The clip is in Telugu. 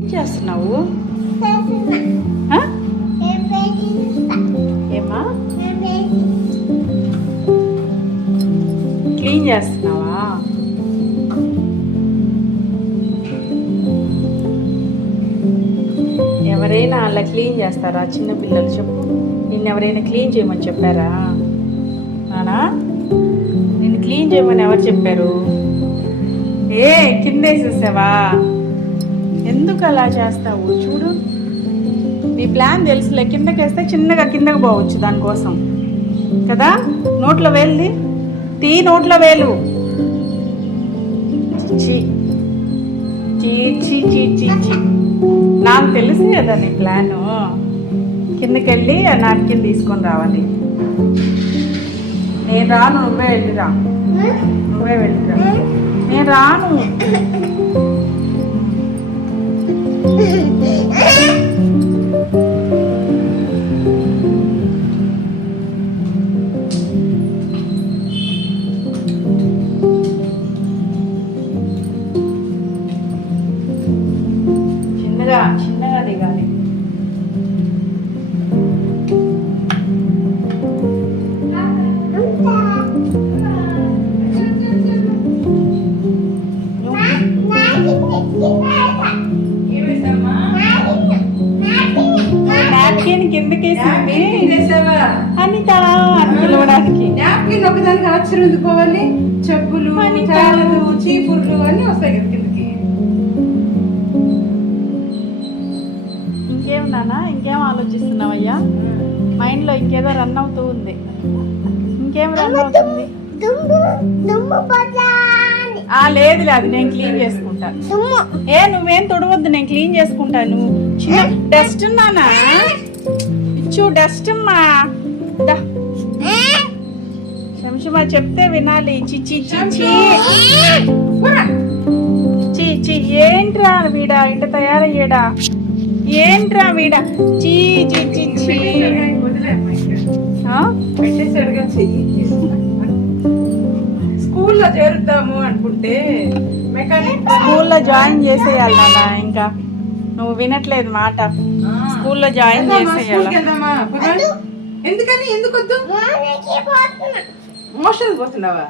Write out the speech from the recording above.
ఏం చేస్తున్నావు? ఏమా క్లీన్ చేస్తున్నావా? ఎవరైనా అలా క్లీన్ చేస్తారా? చిన్న పిల్లలు చెప్పు. నిన్ను ఎవరైనా క్లీన్ చేయమని చెప్పారా? నానా నిన్ను క్లీన్ చేయమని ఎవరు చెప్పారు? కింద వేసేసావా? ఎందుకు అలా చేస్తావు? చూడు, నీ ప్లాన్ తెలుసులే. కిందకి వేస్తే చిన్నగా కిందకి పోవచ్చు దానికోసం కదా. నోట్లో వేలుది తీ, నోట్లో వేలు. చీ చీ చీ చీ చీ చీ. నాకు తెలుసు కదా నీ ప్లాను. కిందకి వెళ్ళి ఆ నాప్కిన్ తీసుకొని రావాలి. నేను రాను, నువ్వే వెళ్ళిరా. నువ్వే వెళ్ళిరా, నేను రాను. చిన్నగా చిన్నగా దిగాలి. నాప్కిన్ కిందకేసింది అనిత అని పిలవడానికి. నాప్కిన్ ఒకదానికి అక్షరం ఎందుకోవాలి? చెప్పులు, చాలలు, చీపుర్లు అన్నీ వస్తాయి కదా కిందకి. ఇంకేం నాన్న, ఇంకేం ఆలోచిస్తున్నావయ్యా? మైండ్లో ఇంకేదో రన్ అవుతూ ఉంది. ఇంకేం రన్ అవుతుంది? లేదు లేదు, నేను క్లీన్ చేసుకుంటా. నువ్వేం తొడవద్దు, నేను క్లీన్ చేసుకుంటాను. చిన్న డస్ట్ నానా, ఇచ్చు డస్ట్ అమ్మా. శంషమా చెప్తే వినాలి. చిచి చిచి చీ చీ. ఏంట్రా వీడా ఇంట తయారయ్యాడా? ఏంట్రా వీడా? చీ చీ చీ చీ. పెట్టేసాడుగా చెయ్యి. స్కూల్లో చేరుతాము అనుకుంటే మెకానిక్ స్కూల్లో జాయిన్ చేసేయాలి నాన్న. ఇంకా నువ్వు వినట్లేదు మాట. స్కూల్లో జాయిన్ చేసేయాలి. ఎందుకని? ఎందుకు వద్దు? మోషన్ పోతున్నావా?